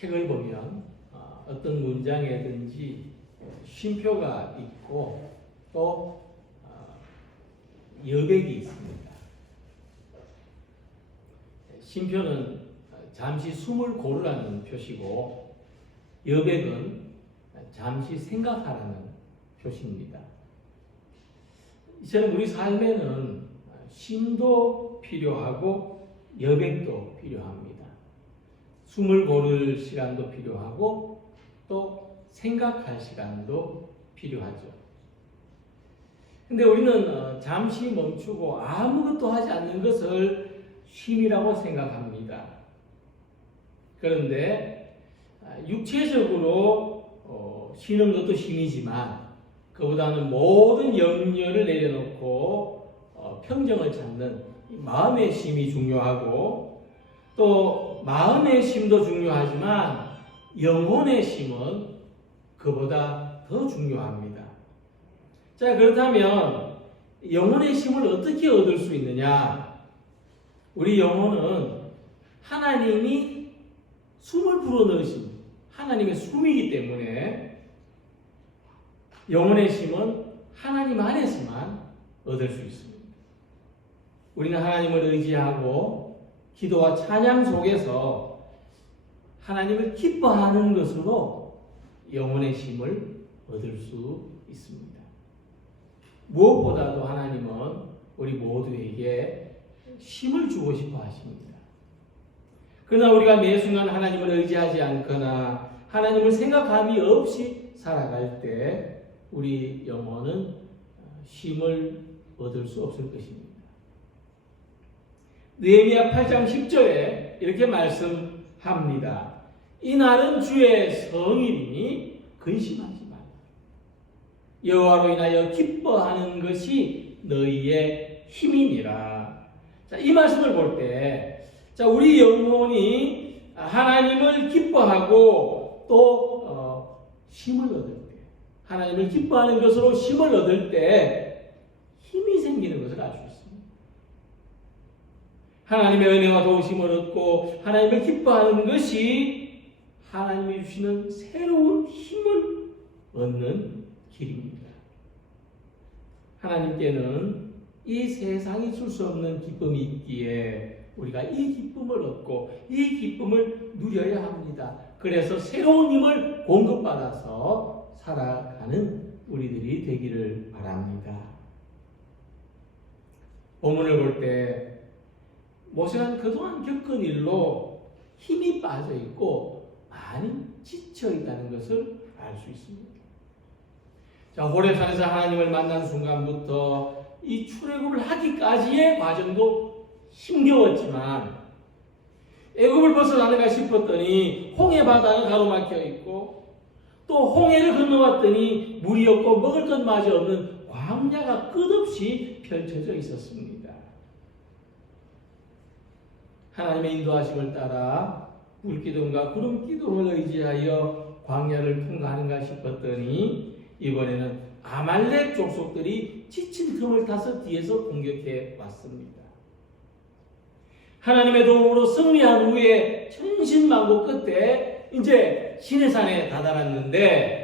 책을 보면 어떤 문장에든지 쉼표가 있고 또 여백이 있습니다. 쉼표는 잠시 숨을 고르라는 표시고 여백은 잠시 생각하라는 표시입니다. 이처럼 우리 삶에는 쉼도 필요하고 여백도 필요합니다. 숨을 고를 시간도 필요하고 또 생각할 시간도 필요하죠. 근데 우리는 잠시 멈추고 아무것도 하지 않는 것을 쉼이라고 생각합니다. 그런데 육체적으로 쉬는 것도 쉼이지만 그보다는 모든 염려를 내려놓고 평정을 찾는 마음의 쉼이 중요하고 또 마음의 쉼도 중요하지만 영혼의 쉼은 그보다 더 중요합니다. 자, 그렇다면 영혼의 쉼을 어떻게 얻을 수 있느냐? 우리 영혼은 하나님이 숨을 불어넣으신 하나님의 숨이기 때문에 영혼의 쉼은 하나님 안에서만 얻을 수 있습니다. 우리는 하나님을 의지하고 기도와 찬양 속에서 하나님을 기뻐하는 것으로 영혼의 쉼을 얻을 수 있습니다. 무엇보다도 하나님은 우리 모두에게 쉼을 주고 싶어 하십니다. 그러나 우리가 매 순간 하나님을 의지하지 않거나 하나님을 생각함이 없이 살아갈 때 우리 영혼은 쉼을 얻을 수 없을 것입니다. 느헤미야 8장 10절에 이렇게 말씀합니다. 이날은 주의 성일이니 근심하지 말라. 여호와로 인하여 기뻐하는 것이 너희의 힘이니라. 자, 이 말씀을 볼 때, 자, 우리 영혼이 하나님을 기뻐하고 또 쉼을 얻을 때, 하나님을 기뻐하는 것으로 쉼을 얻을 때 힘이 생기는 것을 알 수 있습니다. 하나님의 은혜와 도우심을 얻고 하나님을 기뻐하는 것이 하나님이 주시는 새로운 힘을 얻는 길입니다. 하나님께는 이 세상이 줄 수 없는 기쁨이 있기에 우리가 이 기쁨을 얻고 이 기쁨을 누려야 합니다. 그래서 새로운 힘을 공급받아서 살아가는 우리들이 되기를 바랍니다. 본문을 볼 때 모세는 그동안 겪은 일로 힘이 빠져 있고 많이 지쳐 있다는 것을 알 수 있습니다. 자, 호렙산에서 하나님을 만난 순간부터 이 출애굽을 하기까지의 과정도 힘겨웠지만 애굽을 벗어나는가 싶었더니 홍해 바다가 가로막혀 있고 또 홍해를 건너왔더니 물이 없고 먹을 것마저 없는 광야가 끝없이 펼쳐져 있었습니다. 하나님의 인도하심을 따라 물기둥과 구름기둥을 의지하여 광야를 통과하는가 싶었더니 이번에는 아말렉 족속들이 지친 틈을 타서 뒤에서 공격해 왔습니다. 하나님의 도움으로 승리한 후에 천신만고 끝에 이제 시내산에 다다랐는데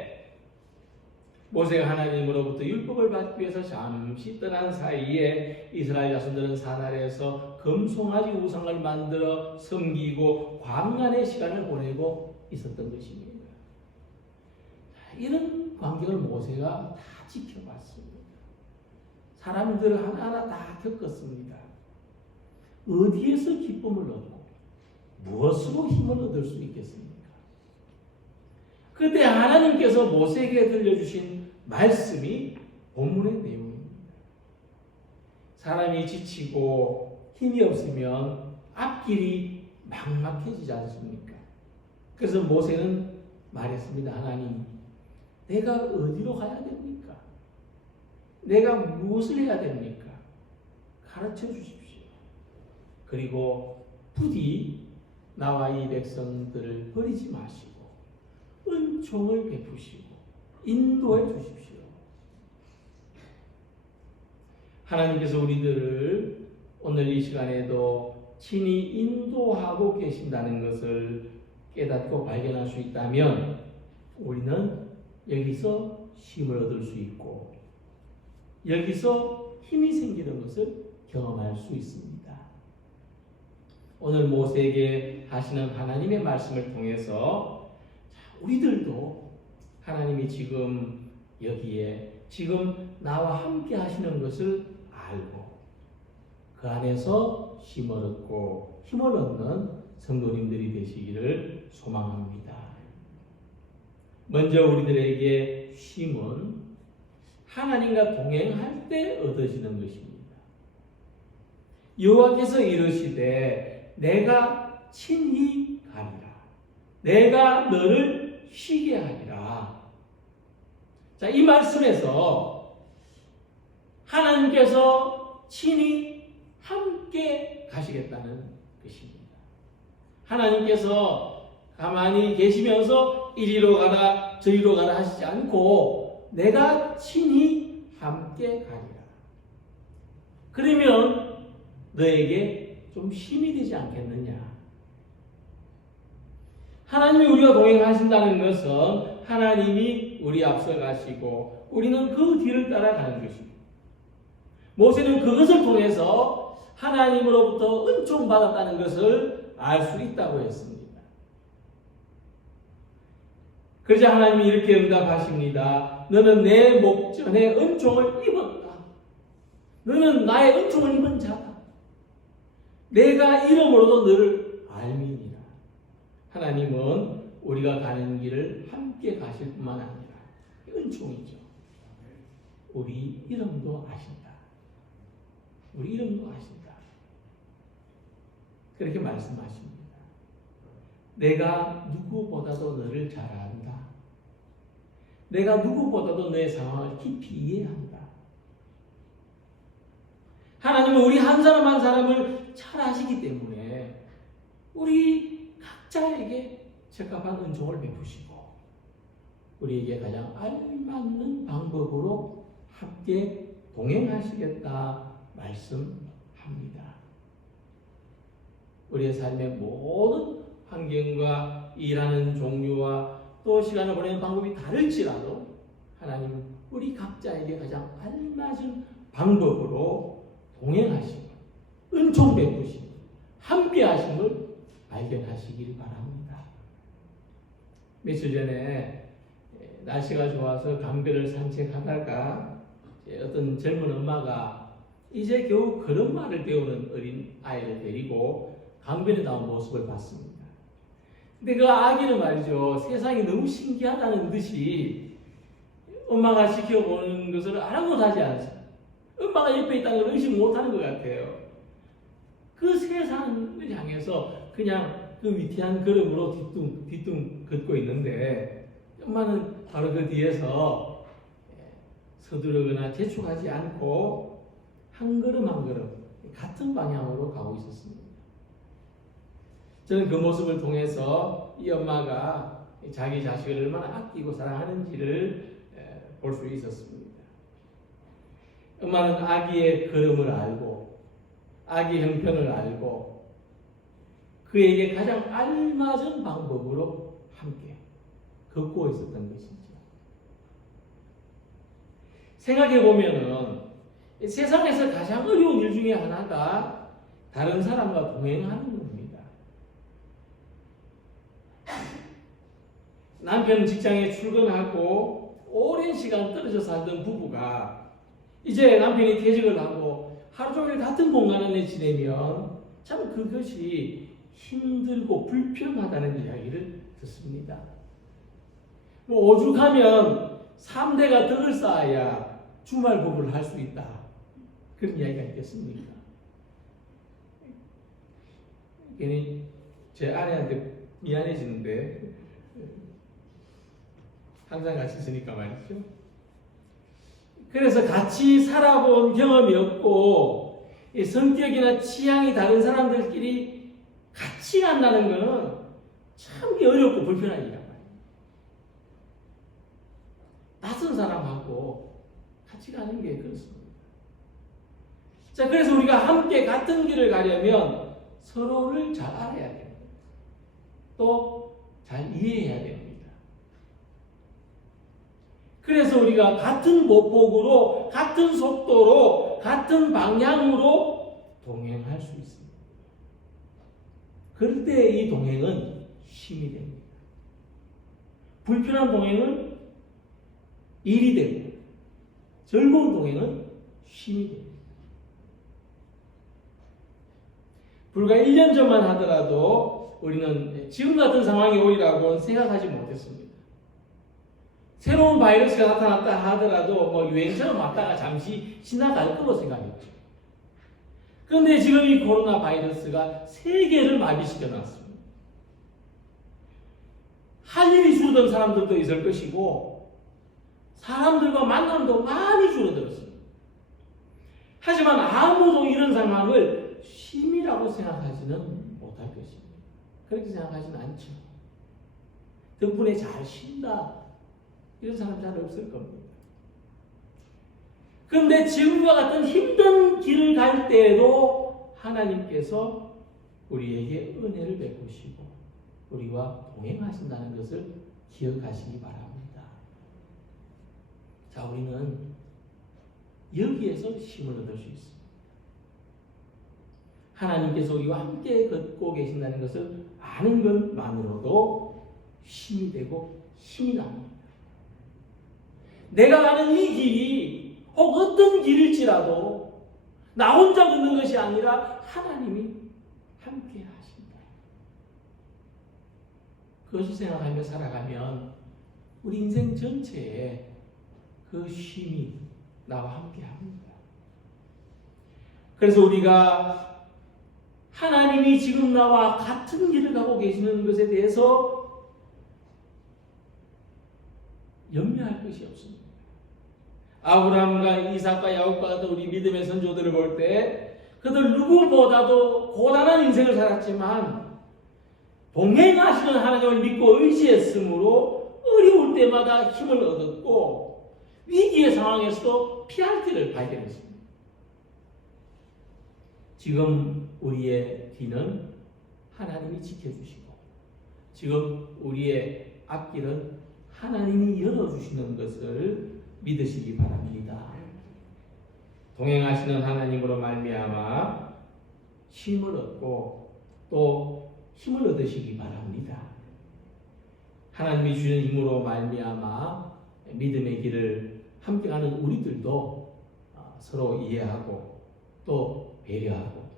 모세가 하나님으로부터 율법을 받기 위해서 잠시 떠난 사이에 이스라엘 자손들은 산 아래에서 금송아지 우상을 만들어 섬기고 광란의 시간을 보내고 있었던 것입니다. 이런 광경을 모세가 다 지켜봤습니다. 사람들 하나하나 다 겪었습니다. 어디에서 기쁨을 얻고 무엇으로 힘을 얻을 수 있겠습니까? 그때 하나님께서 모세에게 들려주신 말씀이 본문의 내용입니다. 사람이 지치고 힘이 없으면 앞길이 막막해지지 않습니까? 그래서 모세는 말했습니다. 하나님, 내가 어디로 가야 됩니까? 내가 무엇을 해야 됩니까? 가르쳐 주십시오. 그리고 부디 나와 이 백성들을 버리지 마시고 은총을 베푸시고 인도해 주십시오. 하나님께서 우리들을 오늘 이 시간에도 친히 인도하고 계신다는 것을 깨닫고 발견할 수 있다면 우리는 여기서 힘을 얻을 수 있고 여기서 힘이 생기는 것을 경험할 수 있습니다. 오늘 모세에게 하시는 하나님의 말씀을 통해서 우리들도 하나님이 지금 여기에 지금 나와 함께 하시는 것을 알고 그 안에서 힘을 얻고 힘을 얻는 성도님들이 되시기를 소망합니다. 먼저 우리들에게 힘은 하나님과 동행할 때 얻어지는 것입니다. 여호와께서 이르시되 내가 친히 가리라. 내가 너를 쉬게 하리라. 자, 이 말씀에서 하나님께서 친히 함께 가시겠다는 것입니다. 하나님께서 가만히 계시면서 이리로 가라 저리로 가라 하시지 않고 내가 친히 함께 가리라. 그러면 너에게 좀 힘이 되지 않겠느냐? 하나님이 우리와 동행하신다는 것은 하나님이 우리 앞서 가시고 우리는 그 뒤를 따라가는 것입니다. 모세는 그것을 통해서 하나님으로부터 은총 받았다는 것을 알 수 있다고 했습니다. 그러자 하나님이 이렇게 응답하십니다. 너는 내 목전에 은총을 입었다. 너는 나의 은총을 입은 자다. 내가 이름으로도 너를 알미니라. 하나님은 우리가 가는 길을 함께 가실 뿐만 아니라 은총이죠. 우리 이름도 아신다. 우리 이름도 아신다. 그렇게 말씀하십니다. 내가 누구보다도 너를 잘 안다. 내가 누구보다도 너의 상황을 깊이 이해한다. 하나님은 우리 한 사람 한 사람을 잘 아시기 때문에 우리 각자에게 적합한 은총을 베푸시고 우리에게 가장 알맞는 방법으로 함께 동행하시겠다 말씀합니다. 우리의 삶의 모든 환경과 일하는 종류와 또 시간을 보내는 방법이 다를지라도 하나님은 우리 각자에게 가장 알맞은 방법으로 동행하시고 은총 베푸시고 함께 하심을 발견하시길 바랍니다. 며칠 전에 날씨가 좋아서 강변을 산책하다가 어떤 젊은 엄마가 이제 겨우 걸음마를 배우는 어린 아이를 데리고 강변에 나온 모습을 봤습니다. 근데 그 아기는 말이죠, 세상이 너무 신기하다는 듯이 엄마가 지켜보는 것을 아랑곳하지 않습니다. 엄마가 옆에 있다는 걸 의식 못하는 것 같아요. 그 세상을 향해서 그냥 그 위태한 걸음으로 뒤뚱 걷고 있는데 엄마는 바로 그 뒤에서 서두르거나 재촉하지 않고 한 걸음 한 걸음 같은 방향으로 가고 있었습니다. 저는 그 모습을 통해서 이 엄마가 자기 자식을 얼마나 아끼고 사랑하는지를 볼 수 있었습니다. 엄마는 아기의 걸음을 알고 아기 형편을 알고 그에게 가장 알맞은 방법으로 함께 걷고 있었던 것이죠. 생각해보면은 세상에서 가장 어려운 일 중에 하나가 다른 사람과 동행하는 겁니다. 남편은 직장에 출근하고 오랜 시간 떨어져 살던 부부가 이제 남편이 퇴직을 하고 하루 종일 같은 공간 안에 지내면 참 그것이 힘들고 불편하다는 이야기를 듣습니다. 뭐 오죽하면 3대가 덕을 쌓아야 주말 부부를 할 수 있다. 그런 이야기가 있겠습니까? 괜히 제 아내한테 미안해지는데 항상 같이 있으니까 말이죠. 그래서 같이 살아본 경험이 없고 성격이나 취향이 다른 사람들끼리 같이 간다는 것은 참 어렵고 불편한 일이란 말이에요. 낯선 사람하고 같이 가는 게 그렇습니다. 자, 그래서 우리가 함께 같은 길을 가려면 서로를 잘 알아야 돼요. 또 잘 이해해야 됩니다. 그래서 우리가 같은 보폭으로, 같은 속도로, 같은 방향으로 동행할 수 있습니다. 그럴 때 이 동행은 힘이 됩니다. 불편한 동행은 일이 되고, 즐거운 동행은 힘이 됩니다. 불과 1년 전만 하더라도 우리는 지금 같은 상황이 오리라고는 생각하지 못했습니다. 새로운 바이러스가 나타났다 하더라도 유행처럼 왔다가 잠시 지나갈 거로 생각했죠. 그런데 지금 이 코로나 바이러스가 세계를 마비시켜 놨습니다. 할 일이 줄어든 사람들도 있을 것이고 사람들과 만남도 많이 줄어들었습니다. 하지만 아무도 이런 상황을 쉼이라고 생각하지는 못할 것입니다. 그렇게 생각하지는 않죠. 덕분에 잘 쉰다. 이런 사람 잘 없을 겁니다. 그런데 지금과 같은 힘든 길을 갈 때에도 하나님께서 우리에게 은혜를 베푸시고 우리와 동행하신다는 것을 기억하시기 바랍니다. 자, 우리는 여기에서 힘을 얻을 수 있습니다. 하나님께서 우리와 함께 걷고 계신다는 것을 아는 것만으로도 힘이 되고 힘이 납니다. 내가 가는 이 길이 혹 어떤 길일지라도 나 혼자 걷는 것이 아니라 하나님이 함께 하신다. 그것을 생각하며 살아가면 우리 인생 전체에 그 힘이 나와 함께 합니다. 그래서 우리가 하나님이 지금 나와 같은 길을 가고 계시는 것에 대해서 염려할 것이 없습니다. 아브라함과 이삭과 야곱과 같은 우리 믿음의 선조들을 볼 때 그들 누구보다도 고단한 인생을 살았지만 동행하시는 하나님을 믿고 의지했으므로 어려울 때마다 힘을 얻었고 위기의 상황에서도 피할 길을 발견했습니다. 지금 우리의 뒤는 하나님이 지켜주시고 지금 우리의 앞길은 하나님이 열어주시는 것을 믿으시기 바랍니다. 동행하시는 하나님으로 말미암아 힘을 얻고 또 힘을 얻으시기 바랍니다. 하나님이 주시는 힘으로 말미암아 믿음의 길을 함께하는 우리들도 서로 이해하고 또 배려하고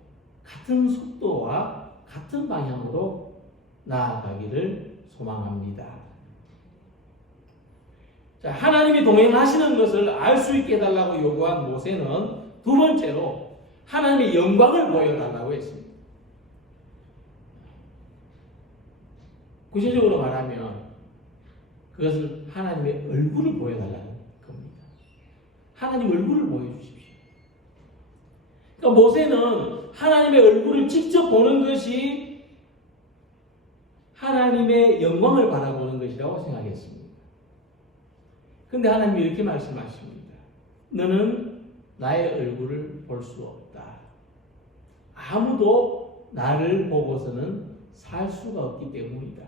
같은 속도와 같은 방향으로 나아가기를 소망합니다. 자, 하나님이 동행하시는 것을 알 수 있게 해달라고 요구한 모세는 두 번째로 하나님의 영광을 보여달라고 했습니다. 구체적으로 말하면 그것은 하나님의 얼굴을 보여달라는 겁니다. 하나님 얼굴을 보여주십시오. 그러니까 모세는 하나님의 얼굴을 직접 보는 것이 하나님의 영광을 바라보는 것이라고 생각했습니다. 그런데 하나님이 이렇게 말씀하십니다. 너는 나의 얼굴을 볼 수 없다. 아무도 나를 보고서는 살 수가 없기 때문이다.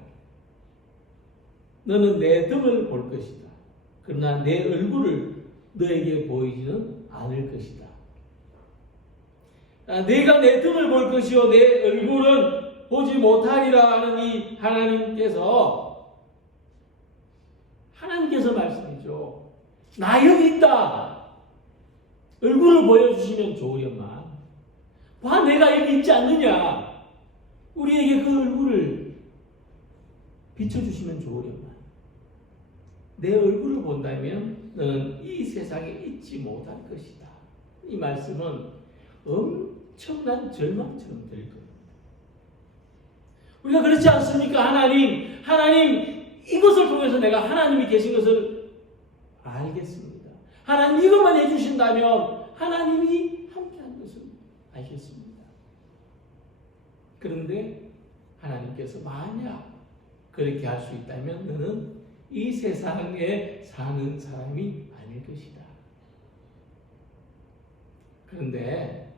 너는 내 등을 볼 것이다. 그러나 내 얼굴을 너에게 보이지는 않을 것이다. 내가 내 등을 볼 것이요 내 얼굴은 보지 못하리라 하는 이 하나님께서 말씀이죠. 나 여기 있다. 얼굴을 보여주시면 좋으련만 봐, 내가 여기 있지 않느냐. 우리에게 그 얼굴을 비춰주시면 좋으련만 내 얼굴을 본다면 너는 이 세상에 있지 못할 것이다. 이 말씀은 엄청난 절망처럼 들릴 겁니다. 우리가 그렇지 않습니까? 하나님 이것을 통해서 내가 하나님이 계신 것을 알겠습니다. 하나님 이것만 해주신다면 하나님이 함께한 것을 알겠습니다. 그런데 하나님께서 만약 그렇게 할 수 있다면 너는 이 세상에 사는 사람이 아닐 것이다. 그런데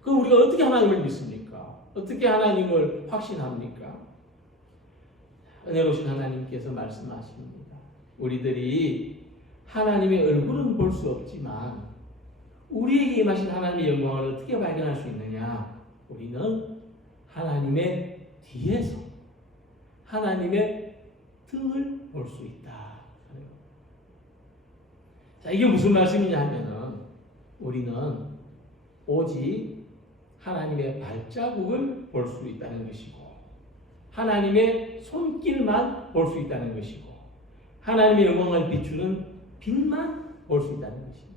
그럼 우리가 어떻게 하나님을 믿습니까? 어떻게 하나님을 확신합니까? 은혜로우신 하나님께서 말씀하십니다. 우리들이 하나님의 얼굴은 볼 수 없지만 우리에게 임하신 하나님의 영광을 어떻게 발견할 수 있느냐? 우리는 하나님의 뒤에서 하나님의 등을 볼 수 있다. 자, 이게 무슨 말씀이냐 하면은 우리는 오직 하나님의 발자국을 볼 수 있다는 것이고 하나님의 손길만 볼 수 있다는 것이고 하나님의 영광을 비추는 빛만 볼 수 있다는 것입니다.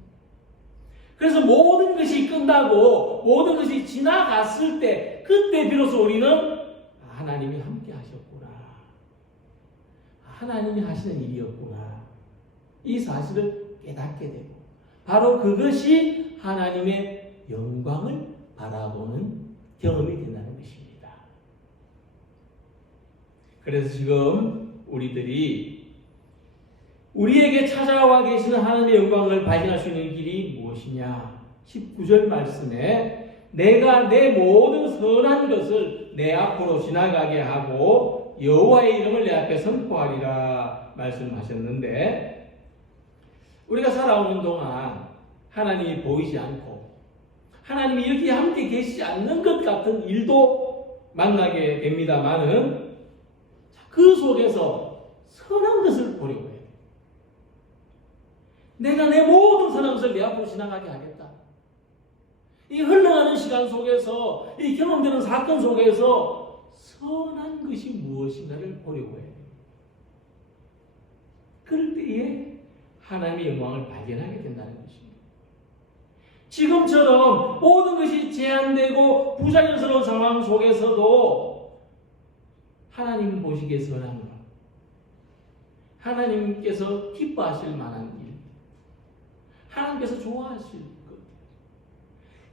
그래서 모든 것이 끝나고 모든 것이 지나갔을 때 그때 비로소 우리는 하나님이 함께 하셨구나. 하나님이 하시는 일이었구나. 이 사실을 깨닫게 되고 바로 그것이 하나님의 영광을 바라보는 경험이 된다는 것입니다. 그래서 지금 우리들이 우리에게 찾아와 계시는 하나님의 영광을 발견할 수 있는 길이 무엇이냐? 19절 말씀에 내가 내 모든 선한 것을 내 앞으로 지나가게 하고 여호와의 이름을 내 앞에 선포하리라 말씀하셨는데 우리가 살아오는 동안 하나님이 보이지 않고 하나님이 이렇게 함께 계시지 않는 것 같은 일도 만나게 됩니다만은 그 속에서 선한 것을 보려고 해요. 내가 내 모든 선한 것을 내 앞으로 지나가게 하겠다. 이 흘러가는 시간 속에서 이 경험되는 사건 속에서 선한 것이 무엇인가를 보려고 해요. 그럴 때에 하나님의 영광을 발견하게 된다는 것입니다. 지금처럼 모든 것이 제한되고 부자연스러운 상황 속에서도 하나님 보시기에 선한 것, 하나님께서 기뻐하실 만한 일, 하나님께서 좋아하실 것,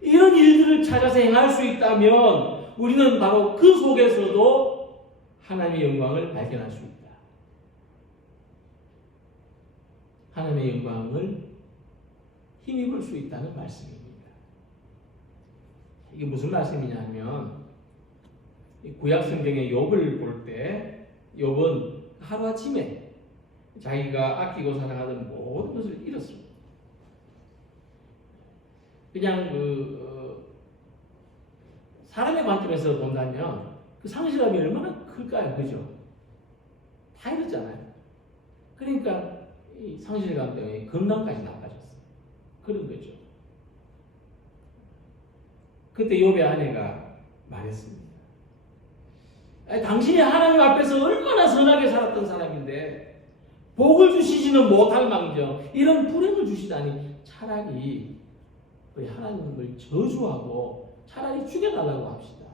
이런 일들을 찾아서 행할 수 있다면 우리는 바로 그 속에서도 하나님의 영광을 발견할 수 있다. 하나님의 영광을 힘입을 수 있다는 말씀입니다. 이게 무슨 말씀이냐면 구약 성경의 욥을 볼 때 욥은 하루아침에 자기가 아끼고 사랑하던 모든 것을 잃었습니다. 그냥 사람의 관점에서 본다면 그 상실감이 얼마나 클까요? 그죠? 다 잃었잖아요. 그러니까 이 상실감 때문에 건강까지 나빠졌어요. 그런 거죠. 그때 욥의 아내가 말했습니다. 당신이 하나님 앞에서 얼마나 선하게 살았던 사람인데 복을 주시지는 못할 망정 이런 불행을 주시다니 차라리 우리 하나님을 저주하고 차라리 죽여달라고 합시다.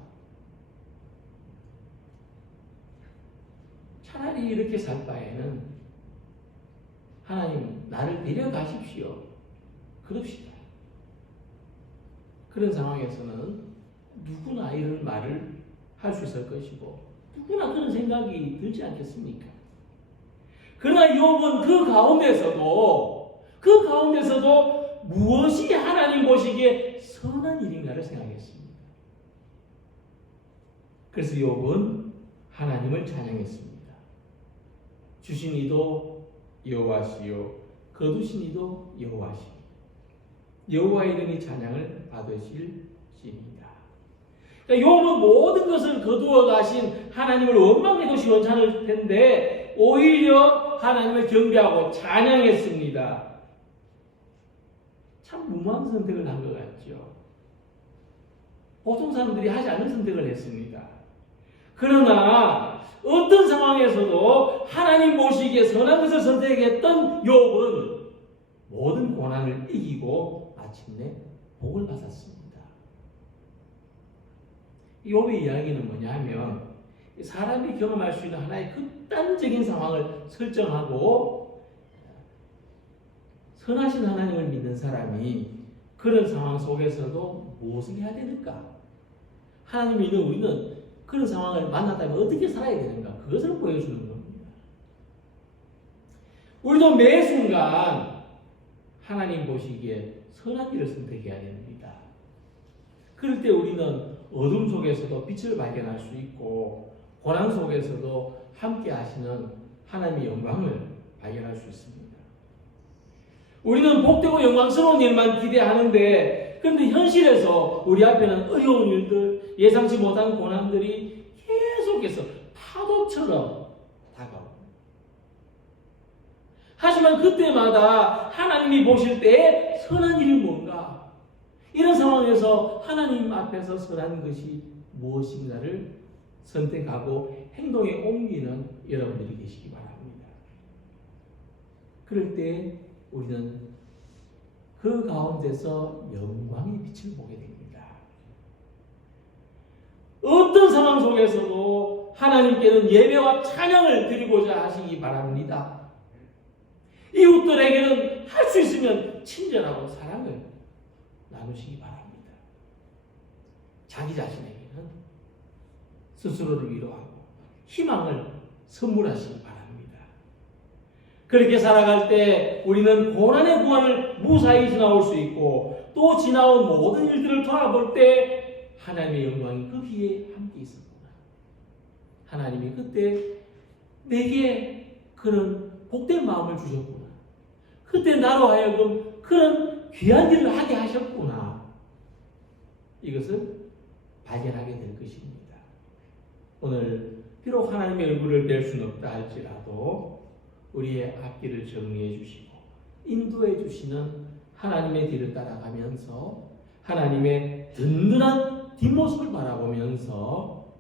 차라리 이렇게 살 바에는 하나님 나를 데려가십시오. 그럽시다. 그런 상황에서는 누구나 이런 말을 할 수 있을 것이고 누구나 그런 생각이 들지 않겠습니까? 그러나 욥은 그 가운데서도 무엇이 하나님 보시기에 선한 일인가를 생각했습니다. 그래서 욥은 하나님을 찬양했습니다. 주신 이도 여호와시요 거두신 이도 여호와시요 여호와의 이름이 찬양을 받으실지니라. 그러니까 욥은 모든 것을 거두어 가신 하나님을 원망해 도시 원찮을 텐데 오히려 하나님을 경배하고 찬양했습니다. 참 무모한 선택을 한 것 같죠. 보통 사람들이 하지 않는 선택을 했습니다. 그러나 어떤 상황에서도 하나님 보시기에 선한 것을 선택했던 욥은 모든 고난을 이기고 마침내 복을 받았습니다. 욥의 이야기는 뭐냐 하면 사람이 경험할 수 있는 하나의 극단적인 상황을 설정하고 선하신 하나님을 믿는 사람이 그런 상황 속에서도 무엇을 해야 되는가? 하나님을 믿는 우리는 그런 상황을 만났다면 어떻게 살아야 되는가? 그것을 보여주는 겁니다. 우리도 매 순간 하나님 보시기에 선한 일을 선택해야 됩니다. 그럴 때 우리는 어둠 속에서도 빛을 발견할 수 있고 고난 속에서도 함께 하시는 하나님의 영광을 발견할 수 있습니다. 우리는 복되고 영광스러운 일만 기대하는데, 그런데 현실에서 우리 앞에는 어려운 일들, 예상치 못한 고난들이 계속해서 파도처럼 다가옵니다. 하지만 그때마다 하나님이 보실 때에 선한 일이 뭔가, 이런 상황에서 하나님 앞에서 선한 것이 무엇인가를 선택하고 행동에 옮기는 여러분들이 계시기 바랍니다. 그럴 때 우리는 그 가운데서 영광의 빛을 보게 됩니다. 어떤 상황 속에서도 하나님께는 예배와 찬양을 드리고자 하시기 바랍니다. 이웃들에게는 할 수 있으면 친절하고 사랑을 나누시기 바랍니다. 자기 자신에게는 스스로를 위로하고 희망을 선물하시기 바랍니다. 그렇게 살아갈 때 우리는 고난의 구원을 무사히 지나올 수 있고, 또 지나온 모든 일들을 돌아볼 때 하나님의 영광이 거기에 함께 있었구나. 하나님이 그때 내게 그런 복된 마음을 주셨구나. 그때 나로 하여금 그런 귀한 일을 하게 하셨구나. 이것을 발견하게 될 것입니다. 오늘 비록 하나님의 얼굴을 뵐 수는 없다 할지라도 우리의 앞길을 정리해 주시고 인도해 주시는 하나님의 뒤를 따라가면서 하나님의 든든한 뒷모습을 바라보면서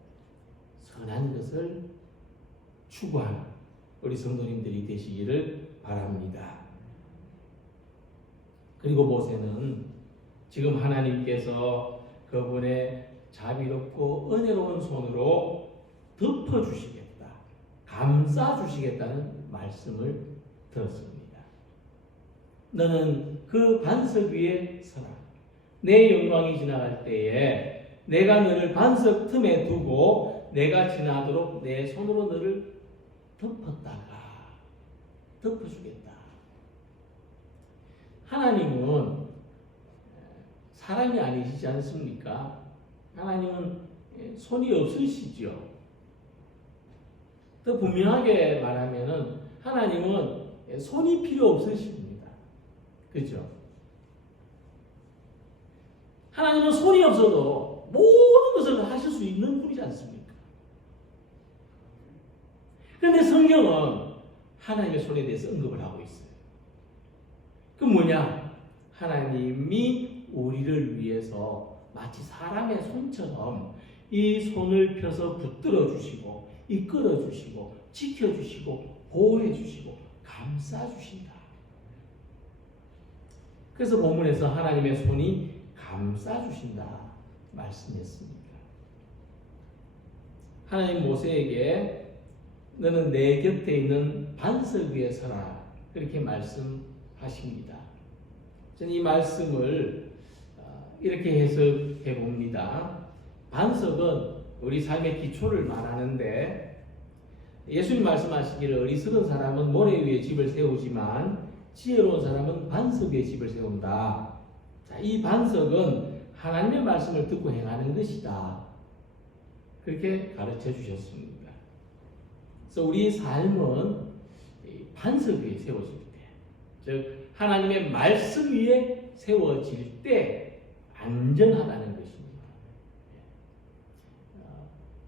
선한 것을 추구하는 우리 성도님들이 되시기를 바랍니다. 그리고 모세는 지금 하나님께서 그분의 자비롭고 은혜로운 손으로 덮어주시겠다, 감싸주시겠다는 말씀을 들었습니다. 너는 그 반석 위에 서라. 내 영광이 지나갈 때에 내가 너를 반석 틈에 두고 내가 지나도록 내 손으로 너를 덮어주겠다. 하나님은 사람이 아니시지 않습니까? 하나님은 손이 없으시죠. 더 분명하게 말하면은 하나님은 손이 필요 없으십니다. 그렇죠? 하나님은 손이 없어도 모든 것을 하실 수 있는 분이지 않습니까? 그런데 성경은 하나님의 손에 대해서 언급을 하고 있어요. 그 뭐냐? 하나님이 우리를 위해서 마치 사람의 손처럼 이 손을 펴서 붙들어 주시고 이끌어 주시고 지켜 주시고 보호해 주시고 감싸 주신다. 그래서 본문에서 하나님의 손이 감싸 주신다 말씀했습니다. 하나님 모세에게 너는 내 곁에 있는 반석 위에 서라 그렇게 말씀하십니다. 저는 이 말씀을 이렇게 해석해 봅니다. 반석은 우리 삶의 기초를 말하는데, 예수님 말씀하시기를 어리석은 사람은 모래 위에 집을 세우지만 지혜로운 사람은 반석 위에 집을 세운다. 자, 이 반석은 하나님의 말씀을 듣고 행하는 것이다. 그렇게 가르쳐 주셨습니다. 그래서 우리 삶은 반석 위에 세워질 때, 즉 하나님의 말씀 위에 세워질 때 안전하다는 것입니다.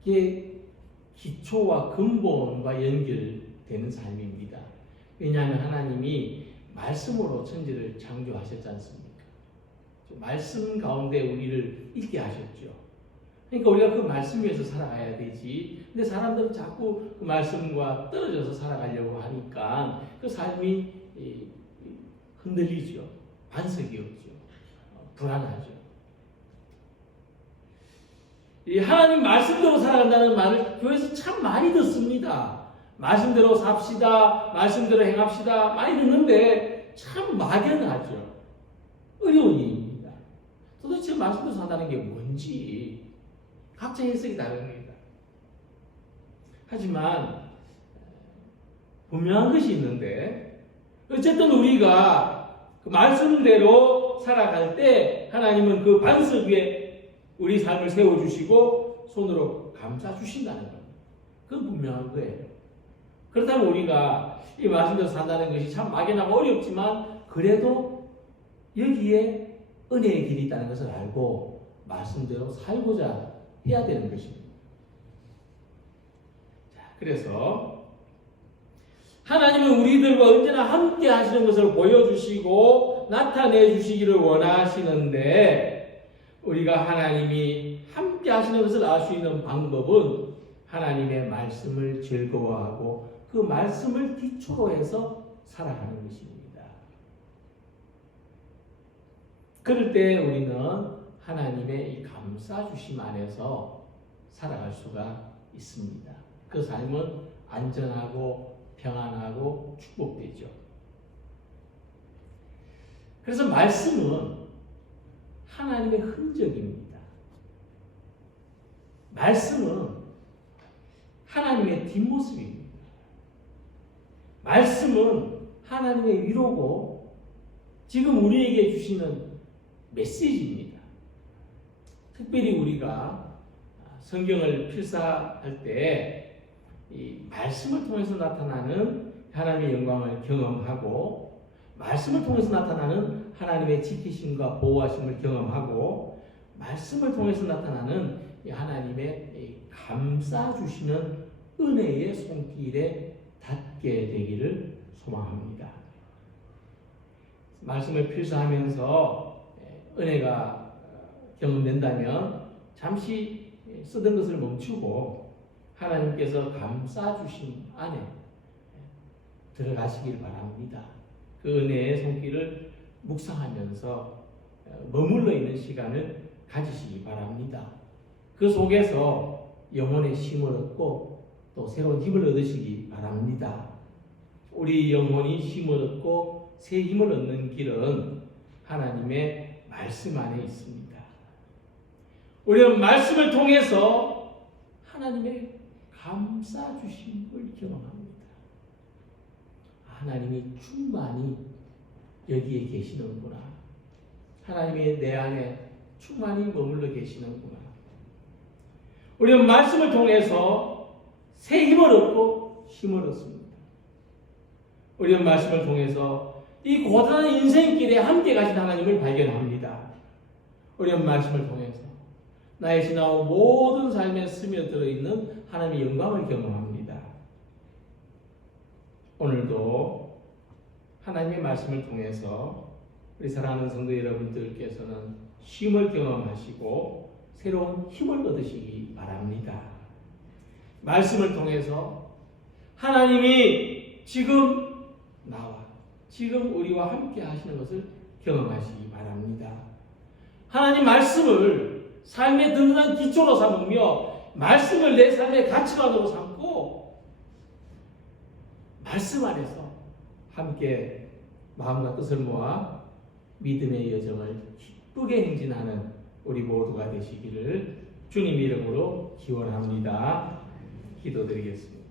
이게 기초와 근본과 연결되는 삶입니다. 왜냐하면 하나님이 말씀으로 천지를 창조하셨지 않습니까? 말씀 가운데 우리를 있게 하셨죠. 그러니까 우리가 그 말씀 위에서 살아가야 되지. 근데 사람들은 자꾸 그 말씀과 떨어져서 살아가려고 하니까 그 삶이 흔들리죠. 반석이 없죠. 불안하죠. 이 하나님 말씀대로 살아간다는 말을 교회에서 참 많이 듣습니다. 말씀대로 삽시다, 말씀대로 행합시다 많이 듣는데 참 막연하죠. 어려운 일입니다. 도대체 말씀대로 산다는 게 뭔지 각자 해석이 다릅니다. 하지만 분명한 것이 있는데, 어쨌든 우리가 그 말씀대로 살아갈 때 하나님은 그 반석 위에 우리 삶을 세워주시고 손으로 감싸주신다는 겁니다. 그건 분명한 거예요. 그렇다면 우리가 이 말씀대로 산다는 것이 참 막연하고 어렵지만 그래도 여기에 은혜의 길이 있다는 것을 알고 말씀대로 살고자 해야 되는 것입니다. 자, 그래서 하나님은 우리들과 언제나 함께 하시는 것을 보여주시고 나타내 주시기를 원하시는데 우리가 하나님이 함께 하시는 것을 알 수 있는 방법은 하나님의 말씀을 즐거워하고 그 말씀을 기초로 해서 살아가는 것입니다. 그럴 때 우리는 하나님의 이 감싸주심 안에서 살아갈 수가 있습니다. 그 삶은 안전하고 평안하고 축복되죠. 그래서 말씀은 하나님의 흔적입니다. 말씀은 하나님의 뒷모습입니다. 말씀은 하나님의 위로고 지금 우리에게 주시는 메시지입니다. 특별히 우리가 성경을 필사할 때 이 말씀을 통해서 나타나는 하나님의 영광을 경험하고 말씀을 통해서 나타나는 하나님의 지키심과 보호하심을 경험하고 말씀을 통해서 나타나는 하나님의 감싸주시는 은혜의 손길에 닿게 되기를 소망합니다. 말씀을 필사하면서 은혜가 경험된다면 잠시 쓰던 것을 멈추고 하나님께서 감싸주신 안에 들어가시길 바랍니다. 그 은혜의 손길을 묵상하면서 머물러 있는 시간을 가지시기 바랍니다. 그 속에서 영혼의 힘을 얻고 또 새로운 힘을 얻으시기 바랍니다. 우리 영혼이 힘을 얻고 새 힘을 얻는 길은 하나님의 말씀 안에 있습니다. 우리는 말씀을 통해서 하나님의 감싸주심을 경험합니다. 하나님이 충만히 여기에 계시는구나. 하나님이 내 안에 충만히 머물러 계시는구나. 우리는 말씀을 통해서 새 힘을 얻고 힘을 얻습니다. 우리는 말씀을 통해서 이 고단한 인생길에 함께 가신 하나님을 발견합니다. 우리는 말씀을 통해서 나의 지나온 모든 삶에 스며들어 있는 하나님의 영광을 경험합니다. 오늘도 하나님의 말씀을 통해서 우리 사랑하는 성도 여러분들께서는 쉼을 경험하시고 새로운 힘을 얻으시기 바랍니다. 말씀을 통해서 하나님이 지금 나와 지금 우리와 함께 하시는 것을 경험하시기 바랍니다. 하나님 말씀을 삶의 든든한 기초로 삼으며 말씀을 내 삶의 가치관으로 삼고 말씀 안에서 함께 마음과 뜻을 모아 믿음의 여정을 기쁘게 행진하는 우리 모두가 되시기를 주님 이름으로 기원합니다. 기도드리겠습니다.